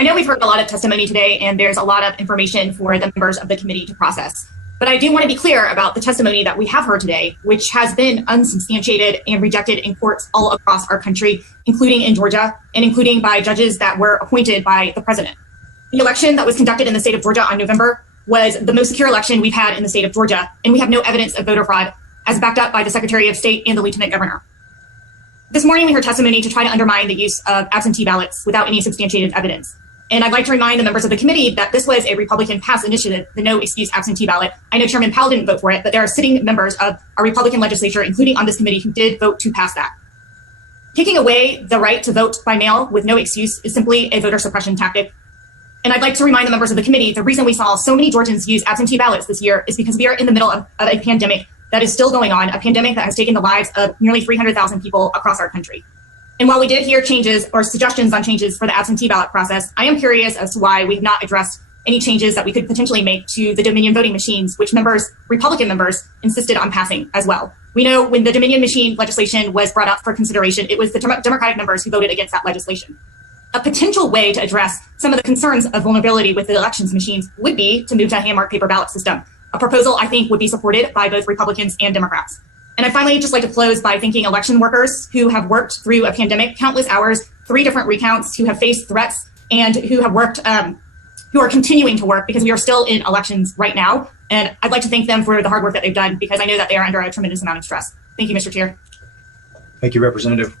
I know we've heard a lot of testimony today, and there's a lot of information for the members of the committee to process. But I do want to be clear about the testimony that we have heard today, which has been unsubstantiated and rejected in courts all across our country, including in Georgia, and including by judges that were appointed by the president. The election that was conducted in the state of Georgia on November was the most secure election we've had in the state of Georgia, and we have no evidence of voter fraud, as backed up by the Secretary of State and the Lieutenant Governor. This morning, we heard testimony to try to undermine the use of absentee ballots without any substantiated evidence. And I'd like to remind the members of the committee that this was a Republican passed initiative, the No Excuse Absentee Ballot. I know Chairman Powell didn't vote for it, but there are sitting members of our Republican legislature, including on this committee, who did vote to pass that. Taking away the right to vote by mail with no excuse is simply a voter suppression tactic. And I'd like to remind the members of the committee, the reason we saw so many Georgians use absentee ballots this year is because we are in the middle of a pandemic that is still going on, a pandemic that has taken the lives of nearly 300,000 people across our country. And while we did hear changes or suggestions on changes for the absentee ballot process, I am curious as to why we've not addressed any changes that we could potentially make to the Dominion voting machines, which Republican members insisted on passing as well. We know when the Dominion machine legislation was brought up for consideration, it was the Democratic members who voted against that legislation. A potential way to address some of the concerns of vulnerability with the elections machines would be to move to a hand-marked paper ballot system, a proposal I think would be supported by both Republicans and Democrats. And I'd finally just like to close by thanking election workers who have worked through a pandemic, countless hours, 3 different recounts, who have faced threats and who have worked, who are continuing to work because we are still in elections right now. And I'd like to thank them for the hard work that they've done because I know that they are under a tremendous amount of stress. Thank you, Mr. Chair. Thank you, Representative.